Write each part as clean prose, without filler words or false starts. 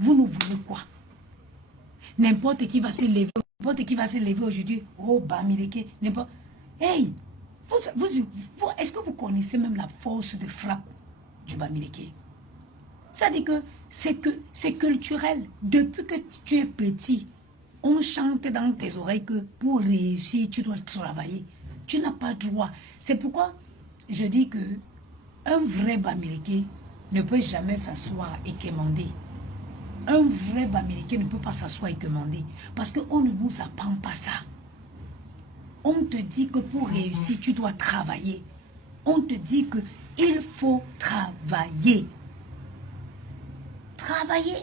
Vous nous voulez quoi? N'importe qui va se lever aujourd'hui. Oh, Bamileke, n'importe. Hey, est-ce que vous connaissez même la force de frappe du Bamileke? Ça dit que c'est culturel. Depuis que tu es petit, on chante dans tes oreilles que pour réussir, tu dois travailler. Tu n'as pas droit. C'est pourquoi je dis que un vrai Bamileke ne peut jamais s'asseoir et quémander. Un vrai Bamileke ne peut pas s'asseoir et quémander. Parce qu'on ne nous apprend pas ça. On te dit que pour réussir, tu dois travailler. On te dit que il faut travailler. Travailler.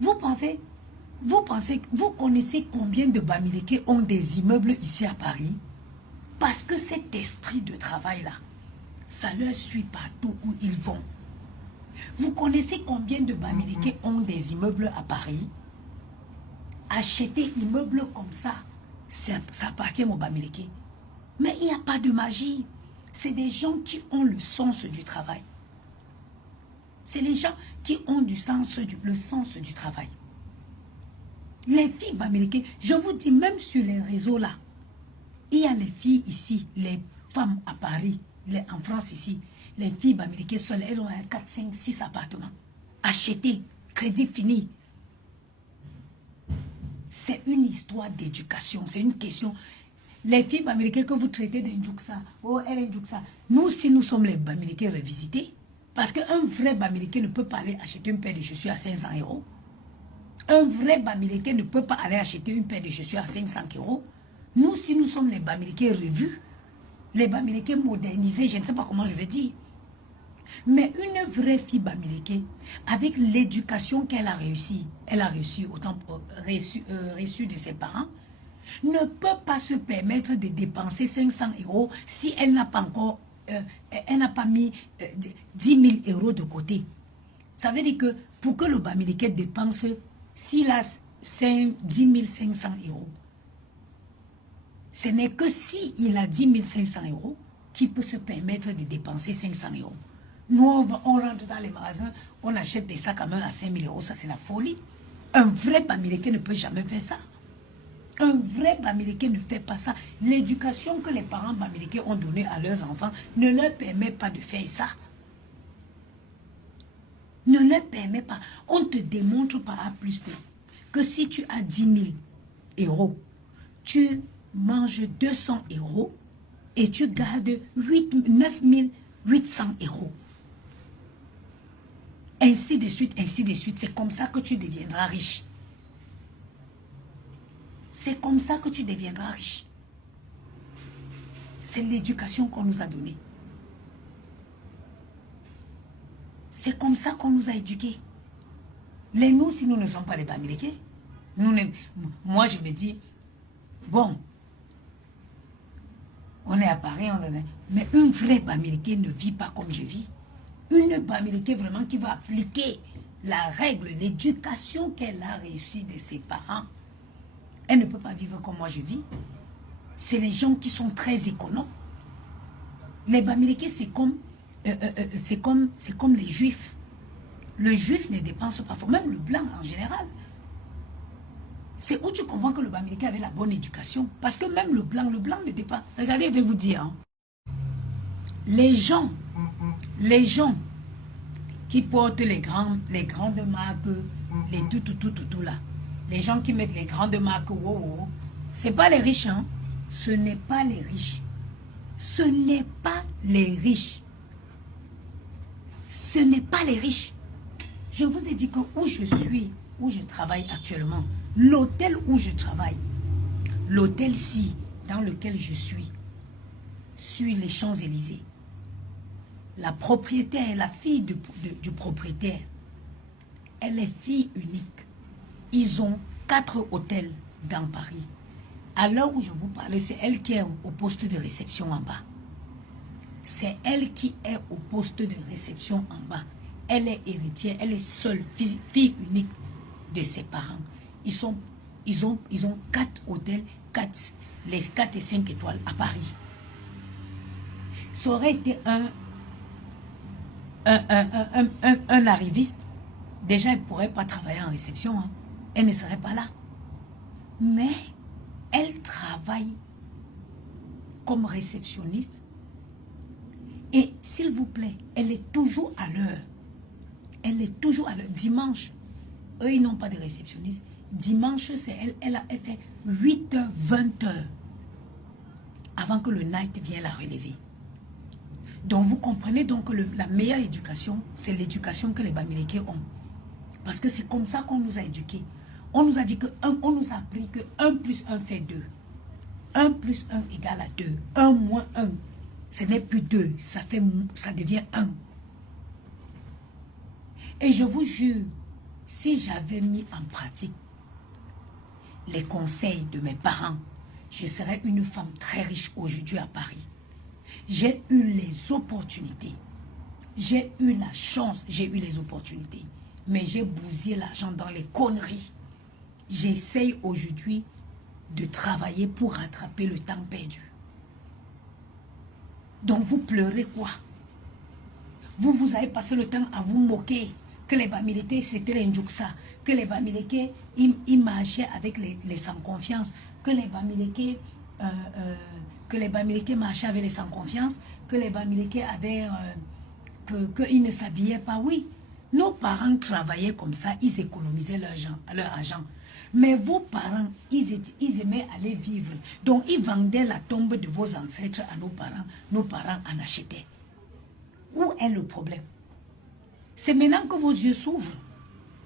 Vous connaissez combien de Bamileke ont des immeubles ici à Paris? Parce que cet esprit de travail-là, ça leur suit partout où ils vont. Vous connaissez combien de Bamileke ont des immeubles à Paris? Acheter immeuble comme ça appartient aux Bamileke. Mais il n'y a pas de magie. C'est des gens qui ont le sens du travail. C'est les gens qui ont le sens du travail. Les filles Bamileke, je vous dis, même sur les réseaux là, il y a les filles ici, les femmes à Paris, en France ici, les filles Bamileke seules, elles ont 4, 5, 6 appartements. Achetés, crédit fini. C'est une histoire d'éducation, c'est une question. Les filles Bamileke que vous traitez de Ndjouksa, oh elle est Ndjouksa. Nous aussi, nous sommes les Bamileke revisités. Parce qu'un vrai Bamileke ne peut pas aller acheter une paire de chaussures à 500 €. Un vrai Bamileke ne peut pas aller acheter une paire de chaussures à 500 €. Nous, si nous sommes les Bamileke revus, les Bamileke modernisés, je ne sais pas comment je vais dire. Mais une vraie fille Bamileke, avec l'éducation qu'elle a reçue, reçue de ses parents, ne peut pas se permettre de dépenser 500 € si elle n'a pas encore, elle n'a pas mis 10 000 € de côté. Ça veut dire que pour que le Bamileke dépense, s'il a 10 500 €, ce n'est que s'il a 10 500 € qu'il peut se permettre de dépenser 500 €. Nous, on rentre dans les magasins, on achète des sacs à main à 5 000 €, ça c'est la folie. Un vrai Bamileke ne peut jamais faire ça. Un vrai Bamileke ne fait pas ça. L'éducation que les parents Bamileke ont donnée à leurs enfants ne leur permet pas de faire ça. Ne leur permet pas. On te démontre par A plus B que si tu as 10 000 €, tu manges 200 € et tu gardes 9 800 €. Ainsi de suite, ainsi de suite. C'est comme ça que tu deviendras riche. C'est comme ça que tu deviendras riche. C'est l'éducation qu'on nous a donnée. C'est comme ça qu'on nous a éduqués. Nous, si nous ne sommes pas les Bamileke, moi je me dis, bon, on est à Paris, mais une vraie Bamileke ne vit pas comme je vis. Une Bamileke vraiment qui va appliquer la règle, l'éducation qu'elle a reçue de ses parents. Elle ne peut pas vivre comme moi je vis. C'est les gens qui sont très économes. Les Bamileke, c'est comme les Juifs. Le Juif ne dépense pas, même le blanc en général. C'est où tu comprends que le Bamileke avait la bonne éducation. Parce que même le blanc ne dépense. Regardez, je vais vous dire. Hein. Les gens qui portent les grandes marques, les tout là. Les gens qui mettent les grandes marques, ce n'est pas les riches. Hein. Ce n'est pas les riches. Ce n'est pas les riches. Ce n'est pas les riches. Je vous ai dit que où je suis, où je travaille actuellement, l'hôtel où je travaille, l'hôtel-ci dans lequel je suis, sur les Champs-Élysées, la propriétaire, la fille du propriétaire, elle est fille unique. Ils ont 4 hôtels dans Paris. À l'heure où je vous parle, c'est elle qui est au poste de réception en bas. C'est elle qui est au poste de réception en bas. Elle est héritière, elle est seule, fille unique de ses parents. Ils ont 4 hôtels, les 4 et 5 étoiles à Paris. Ça aurait été un arriviste, déjà, elle ne pourrait pas travailler en réception. Hein. Elle ne serait pas là. Mais elle travaille comme réceptionniste. Et s'il vous plaît, elle est toujours à l'heure. Elle est toujours à l'heure. Dimanche, eux, ils n'ont pas de réceptionniste. Dimanche, c'est elle. Elle fait 8h, 20h avant que le night vienne la relever. Donc, vous comprenez donc que la meilleure éducation, c'est l'éducation que les Bamileke ont. Parce que c'est comme ça qu'on nous a éduqués. On nous a dit que on nous a appris que 1 plus 1 fait 2. 1 plus 1 égale à 2. 1 moins 1, ce n'est plus 2. Ça devient 1. Et je vous jure, si j'avais mis en pratique les conseils de mes parents, je serais une femme très riche aujourd'hui à Paris. J'ai eu les opportunités. J'ai eu la chance, j'ai eu les opportunités. Mais j'ai bousillé l'argent dans les conneries. J'essaye aujourd'hui de travailler pour rattraper le temps perdu. Donc vous pleurez quoi? Vous avez passé le temps à vous moquer que les Bamileke c'était les Ndjouksa, que les Bamileke ils marchaient avec les sans confiance, que les Bamileke marchaient avec les sans confiance, que les Bamileke avaient qu'ils ne s'habillaient pas. Oui, nos parents travaillaient comme ça, ils économisaient leur argent. Mais vos parents, ils aimaient aller vivre. Donc, ils vendaient la tombe de vos ancêtres à nos parents. Nos parents en achetaient. Où est le problème? C'est maintenant que vos yeux s'ouvrent.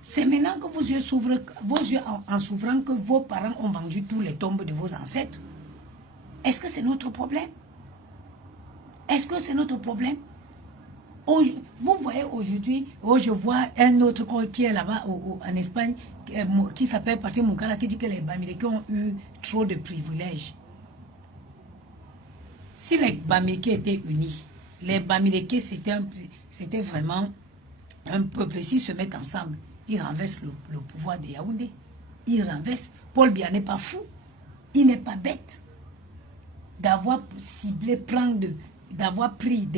C'est maintenant que vos yeux s'ouvrent, vos yeux en s'ouvrant, que vos parents ont vendu tous les tombes de vos ancêtres. Est-ce que c'est notre problème? Est-ce que c'est notre problème? Vous voyez aujourd'hui, je vois un autre qui est là-bas en Espagne, qui s'appelle Patrick Moukala, qui dit que les Bamileke ont eu trop de privilèges. Si les Bamileke étaient unis, les Bamileke c'était vraiment un peuple. S'ils se mettent ensemble, ils renversent le pouvoir de Yaoundé. Ils renversent. Paul Biya n'est pas fou. Il n'est pas bête d'avoir ciblé d'avoir pris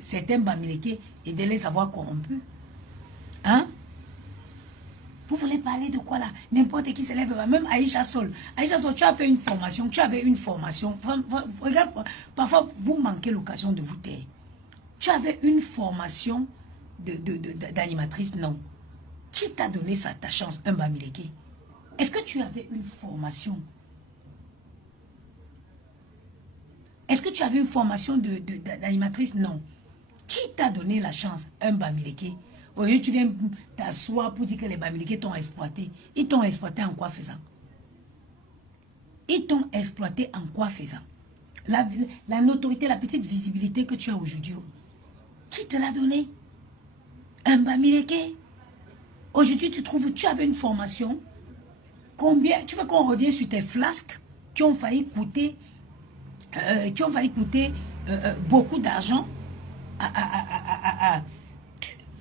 certains Bamileke et de les avoir corrompus. Hein? Vous voulez parler de quoi là? N'importe qui se lève, même Aïcha Sol. Aïcha Sol, tu as fait une formation, tu avais une formation. Regarde, parfois vous manquez l'occasion de vous taire. Tu avais une formation d'animatrice, non. Qui t'a donné ta chance, un Bamileke? Est-ce que tu avais une formation? Est-ce que tu avais une formation d'animatrice? Non. Qui t'a donné la chance? Un Bamileke. Aujourd'hui, tu viens t'asseoir pour dire que les Bamileke t'ont exploité. Ils t'ont exploité en quoi faisant? Ils t'ont exploité en quoi faisant? La notoriété, la petite visibilité que tu as aujourd'hui, qui te l'a donné? Un Bamileke. Aujourd'hui, tu avais une formation. Combien? Tu veux qu'on revienne sur tes flasques qui ont failli coûter beaucoup d'argent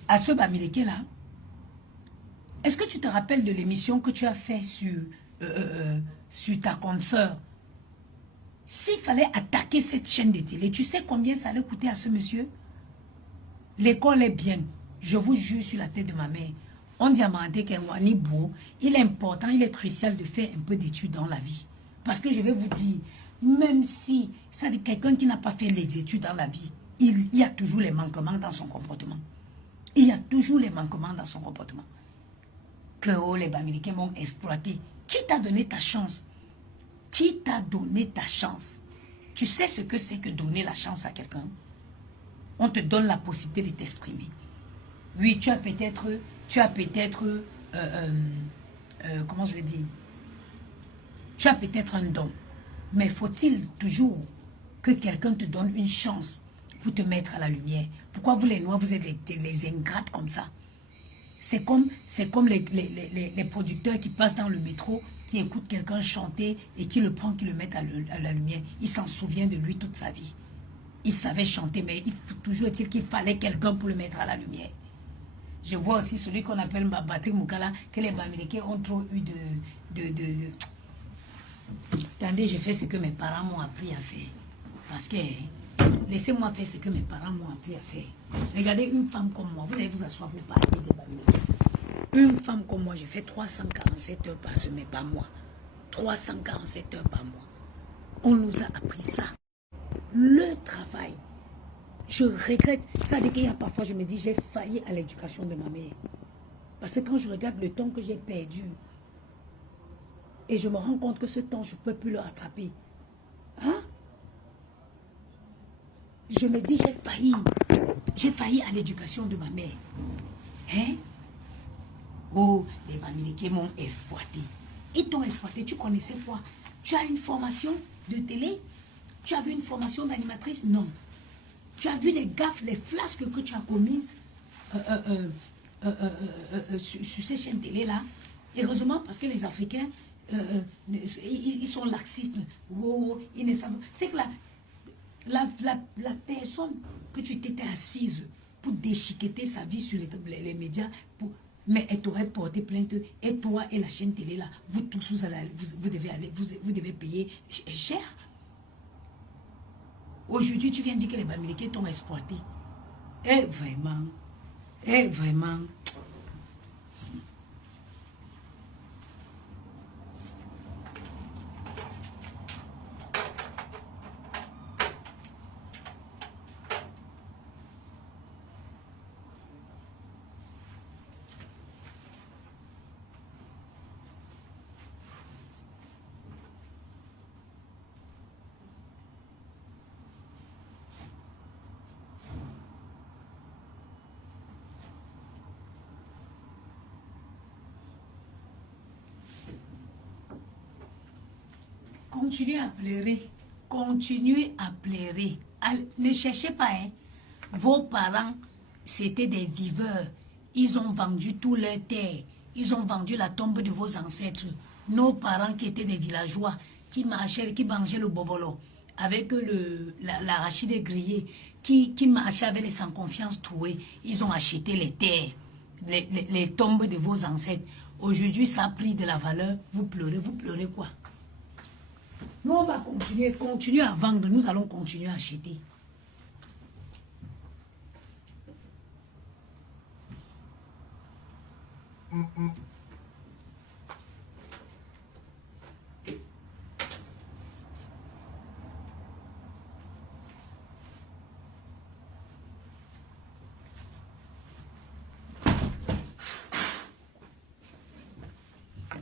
à ce Bamileke là? Est-ce que tu te rappelles de l'émission que tu as fait sur ta consoeur? S'il fallait attaquer cette chaîne de télé, tu sais combien ça allait coûter à ce monsieur? L'école est bien, je vous jure sur la tête de ma mère. On diamanté qu'un beau, il est important, il est crucial de faire un peu d'études dans la vie. Parce que je vais vous dire, même si ça dit quelqu'un qui n'a pas fait les études dans la vie, il y a toujours les manquements dans son comportement. Il y a toujours les manquements dans son comportement. Que les Bamileke m'ont exploité. Qui t'a donné ta chance? Qui t'a donné ta chance? Tu sais ce que c'est que donner la chance à quelqu'un? On te donne la possibilité de t'exprimer. Oui, tu as peut-être, comment je vais dire? Tu as peut-être un don. Mais faut-il toujours que quelqu'un te donne une chance pour te mettre à la lumière? Pourquoi vous les Noirs, vous êtes les ingrates comme ça? C'est comme les producteurs qui passent dans le métro, qui écoutent quelqu'un chanter et qui le prend, qui le met à la lumière. Il s'en souvient de lui toute sa vie. Il savait chanter, mais toujours est-il qu'il fallait quelqu'un pour le mettre à la lumière. Je vois aussi celui qu'on appelle Patrick Moukala, que les Bamileke ont trop eu Attendez, je fais ce que mes parents m'ont appris à faire. Parce que Laissez-moi faire ce que mes parents m'ont appris à faire. Regardez une femme comme moi. Vous allez vous asseoir pour parler de Bamileke. Une femme comme moi, je fais 347 heures par semaine, par mois. 347 heures par mois. On nous a appris ça. Le travail. Je regrette. Ça dit qu'il y a parfois, je me dis, j'ai failli à l'éducation de ma mère. Parce que quand je regarde le temps que j'ai perdu, et je me rends compte que ce temps, je ne peux plus le rattraper. Hein? Je me dis, j'ai failli. J'ai failli à l'éducation de ma mère. Hein? Oh, les Bamileke m'ont exploité. Ils t'ont exploité. Tu connaissais quoi? Tu as une formation de télé? Tu as vu une formation d'animatrice? Non. Tu as vu les gaffes, les flasques que tu as commises sur ces chaînes télé-là? Heureusement, parce que les Africains, ils sont laxistes. Oh, ils ne savent. C'est que la personne que tu t'étais assise pour déchiqueter sa vie sur les médias, mais elle t'aurait porté plainte. Et toi et la chaîne télé, là, vous tous, vous devez payer cher. Aujourd'hui, tu viens dire que les Bamileke t'ont exploité. Et vraiment. Continuez à pleurer. Continuez à pleurer. Ne cherchez pas, hein. Vos parents, c'était des viveurs. Ils ont vendu tout leur terre. Ils ont vendu la tombe de vos ancêtres. Nos parents qui étaient des villageois, qui marchaient, qui mangeaient le bobolo, avec l'arachide grillé, qui marchaient avec les sans confiance troués. Ils ont acheté les terres, les tombes de vos ancêtres. Aujourd'hui, ça a pris de la valeur. Vous pleurez quoi? Nous, on va continuer à vendre. Nous allons continuer à acheter.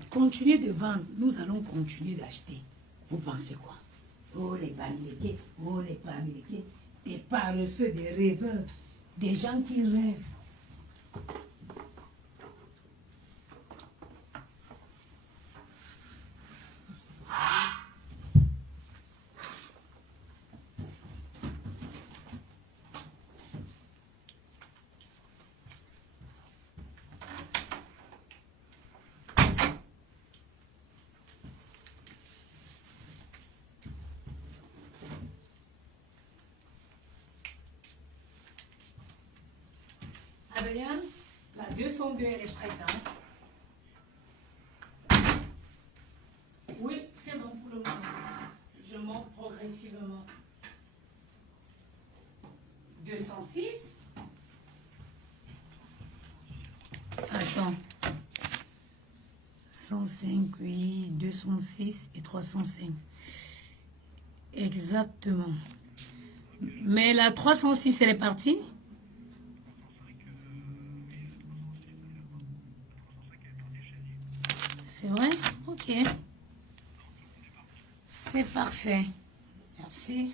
Continuez de vendre. Nous allons continuer d'acheter. Vous pensez quoi? Oh, les Bamileke, oh, les Bamileke, des paresseux, des rêveurs, des gens qui rêvent. Adrien, la 202, elle est prête, hein? Oui, c'est bon pour le moment. Je monte progressivement. 206. Attends. 105, oui, 206 et 305. Exactement. Mais la 306, elle est partie? C'est vrai? Ok. C'est parfait. Merci.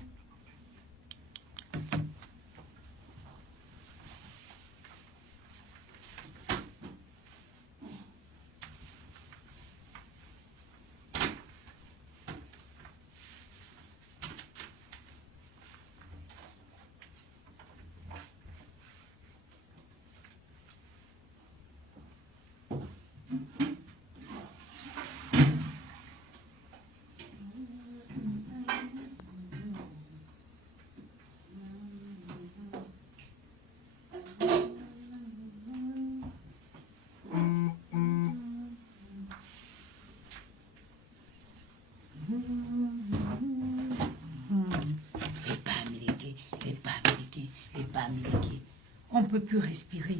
on ne peut plus respirer.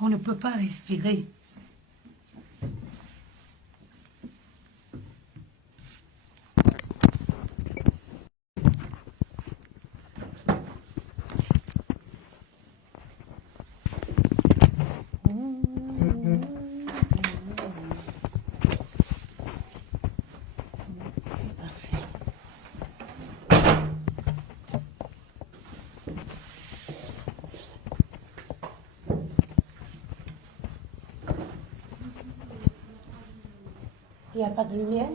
On ne peut pas respirer. Il n'y a pas de lumière?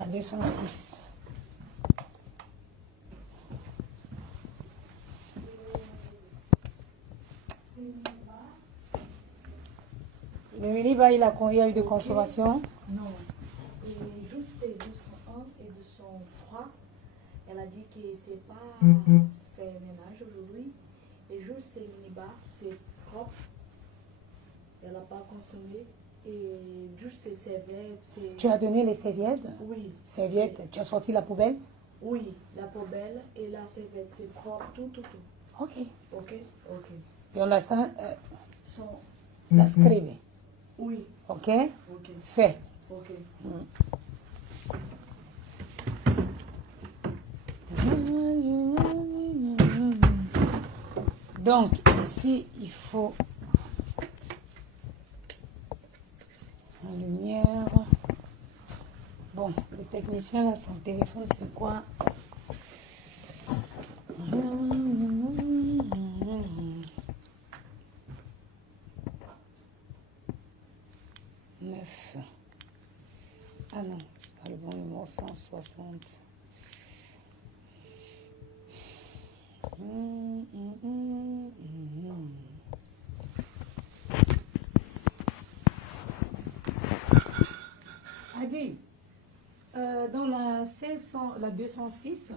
À 206. Le minibar, il y a eu de consommation? Non. Et juste c'est 201 et 203. Elle a dit que c'est pas faire ménage aujourd'hui. Et juste c'est minibar, c'est propre. Elle n'a pas consommé. Et juste c'est serviettes, c'est... Tu as donné les serviettes? Oui. Serviettes, tu as sorti la poubelle? Oui, la poubelle et la serviette, c'est propre, tout. Ok. Ok. Et on a ça, Sont... la scribe. Oui. Ok? Ok. Fait. Ok. Donc, ici, il faut la lumière. Bon, le technicien, là, son téléphone, c'est quoi? Neuf. Ah non, c'est pas le bon numéro, 160. Adi, dans la 206,